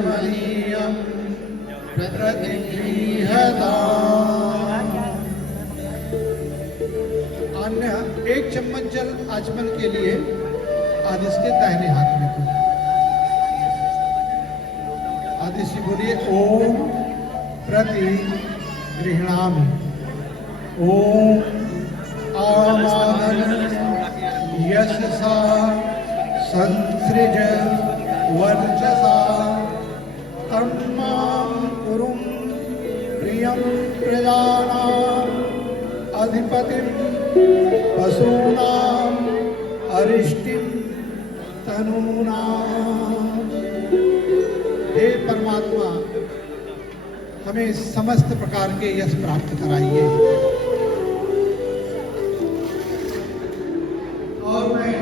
आचमनीयं प्रतिगृह्यताम्। अन्य एक चम्मच जल आचमन के लिए आदिश के दाहिने हाथ में दो। आदिश जी बोलिए ओम प्रतिगृह्णामि। ओम आमानन यशसा संसृज वर्चसा तन्मां कुरुं प्रियं प्रजानाम् अधिपतिं पशूनां अरिष्टिं तनूनां। हे परमात्मा, हमें समस्त प्रकार के यश प्राप्त कराइए। और मैं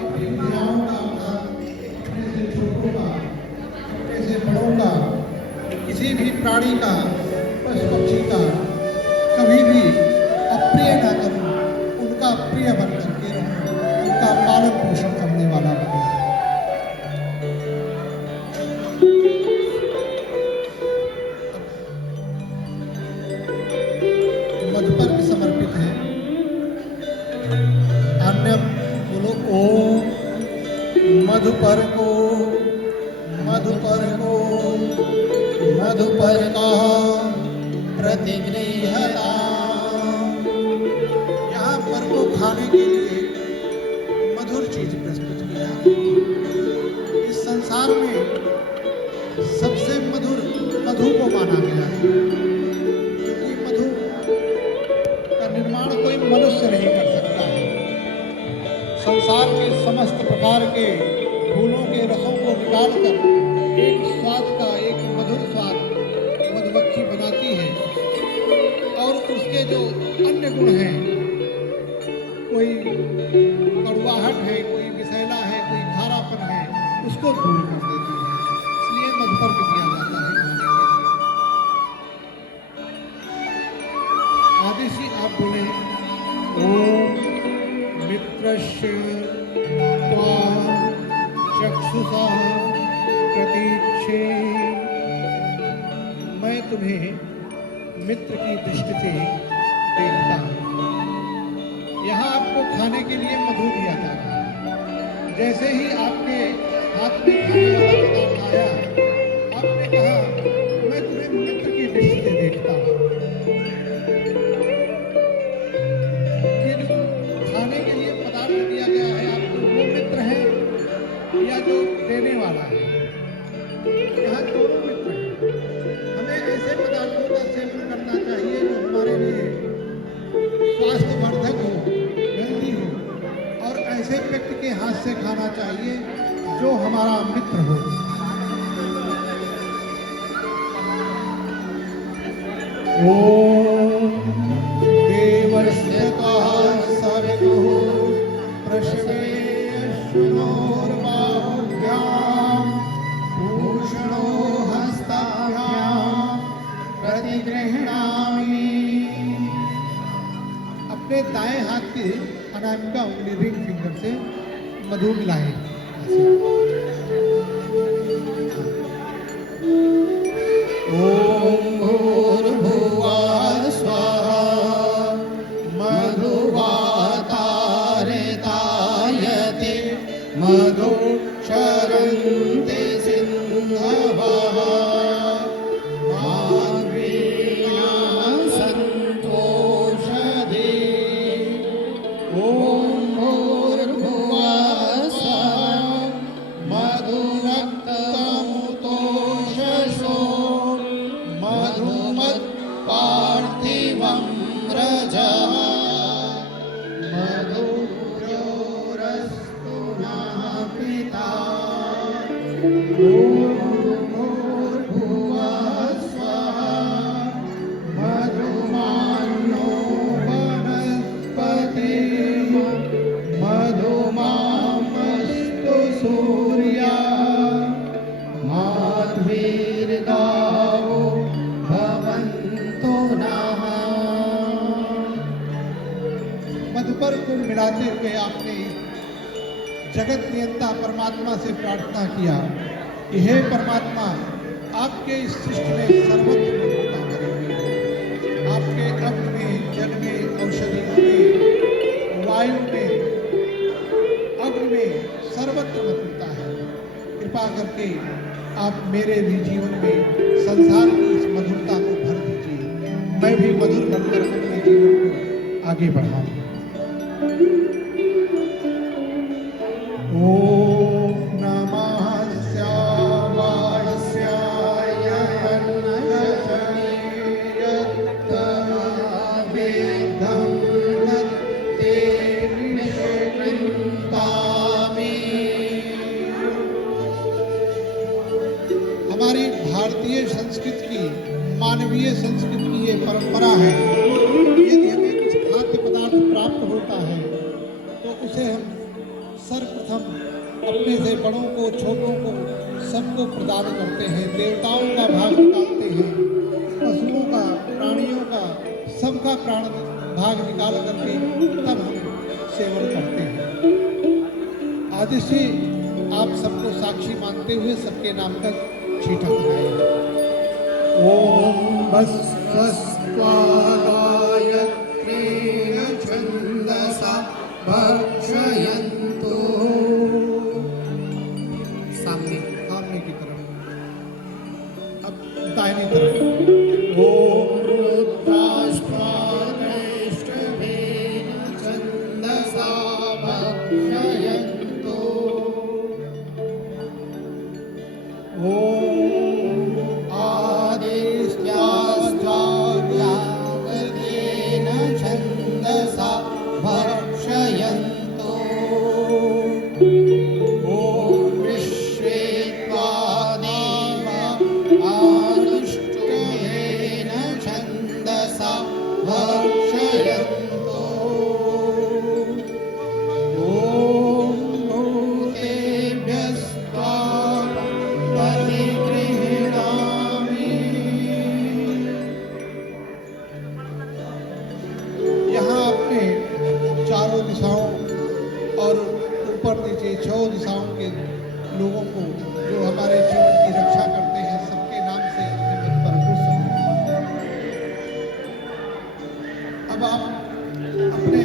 अपनी क्रियाओं का अपने से छोटों का, अपने से बड़ों का, किसी भी प्राणी का, पशु पक्षी का कभी भी अप्रिय न करूं, उनका प्रिय बन करके रहूं, उनका पालन पोषण करने वाला बनूं। मधुपर भी समर्पित है। अन्य बोलो ओम मधुपर को, मधुपर को, मधुपर का प्रतिगृह्यताम्। यहाँ पर को खाने के लिए मधुर चीज प्रस्तुत किया है। इस संसार में सबसे मधुर मधु को माना गया है, क्योंकि मधु का निर्माण कोई मनुष्य नहीं कर सकता है। संसार के समस्त प्रकार के फूलों के रसों को निकालकर एक स्वाद का, एक मधुर स्वाद मधुमक्खी बनाती है, और उसके जो अन्य गुण हैं, कोई कड़वाहट है, कोई विषैला है, कोई खारापन है, उसको दूर कर देती है। इसलिए मधुपर्क दिया जाता है खाने के लिए। आदि जी आप बोले ओम मित्रस्य त्वा चक्षुषा प्रतीक्षे। मैं तुम्हें मित्र की दृष्टि से देखता हूं। यहाँ आपको खाने के लिए मधु दिया जा रहा है। जैसे ही आपके हाथ में खाने वाला पदार्थ आया, आपने कहा मैं तुम्हें मित्र की दृष्टि से देखता हूं। ये जो खाने के लिए पदार्थ दिया गया है आपको, वो मित्र है या जो देने वाला है? यहाँ दोनों मित्र हैं। हमें ऐसे पदार्थों का सेवन करना चाहिए जो हमारे लिए स्वास्थ्यवर्धक हो, हेल्दी हो, और ऐसे व्यक्ति के हाथ से खाना चाहिए जो हमारा मित्र हो। ओम देवस्य सर्गो प्रशवे अश्विनोर्बाहुभ्यां भूषणो हस्ताभ्यां प्रतिगृह्णामि। अपने दाएं हाथ की अनामिका उंगली, रिंग फिंगर से मधु मिलाएं। ओम भूर्भुवः स्वाहा मधुवातारयते मधु क्षरन्ति सिन्धवः माध्वीयां सन्तोषधे। ओम भूर्भुवः स्वः मधुरक्तमुतोषसो मधुमत्पार्थिवं व्रजः मधुर्योरस्तु नः पिता। ओम भूर्भुवः स्वः मधुमानो वनस्पतिः मधुमामस्तु सूर्यः माध्वीर्गावो भवन्तु नः। मधुपर को मिलाते हुए आपने जगत नियंता परमात्मा से प्रार्थना किया कि हे परमात्मा, आपके इस सृष्टि में सर्वत्र मधुरता भरी हुई है। आपके अन्न में, जल में, औषधियों में, वायु में, अग्नि में सर्वत्र मधुरता है। कृपा करके आप मेरे भी जीवन में संसार की इस मधुरता को भर दीजिए। मैं भी मधुर बनकर अपने जीवन को आगे बढ़ाऊं। ओम नमः श्यामास्याय वेदं तत्ते निष्कृन्तामि। हमारी भारतीय संस्कृति की, मानवीय संस्कृति की ये परंपरा है। यदि हमें कुछ खाद्य पदार्थ प्राप्त होता है तो उसे हम सर्वप्रथम अपने से बड़ों को, छोटों को, सबको प्रदान करते हैं। देवताओं का भाग निकालते हैं, पशुओं का, प्राणियों का, सबका प्राण भाग निकाल करके तब हम सेवन करते हैं। आज से आप सबको साक्षी मानते हुए सबके नाम का छींटा लगाएं। ओम भस्वस्त्वागायत्रेण छन्दसा भक्षयन्तु। सामने की तरफ, अब दाहिनी तरफ। ओम रुद्राष्ट्रानेष्टभेन छन्दसा भक्षयन्तु। ओम आदित्यास्त्राव्यागतेन छन्दसा भक्षयन्तु। ओम विश्वे त्वा देवा अनुष्टुभेन छन्दसा भक्षयन्तु। ओम भूतेभ्यस्त्वा परिगृह्णामि। यहाँ आपने चारों दिशाओं और ऊपर नीचे छह दिशाओं के लोगों को, जो हमारे जीवन की रक्षा करते हैं, सबके नाम से अपने मुख पर घुस। अब आप अपने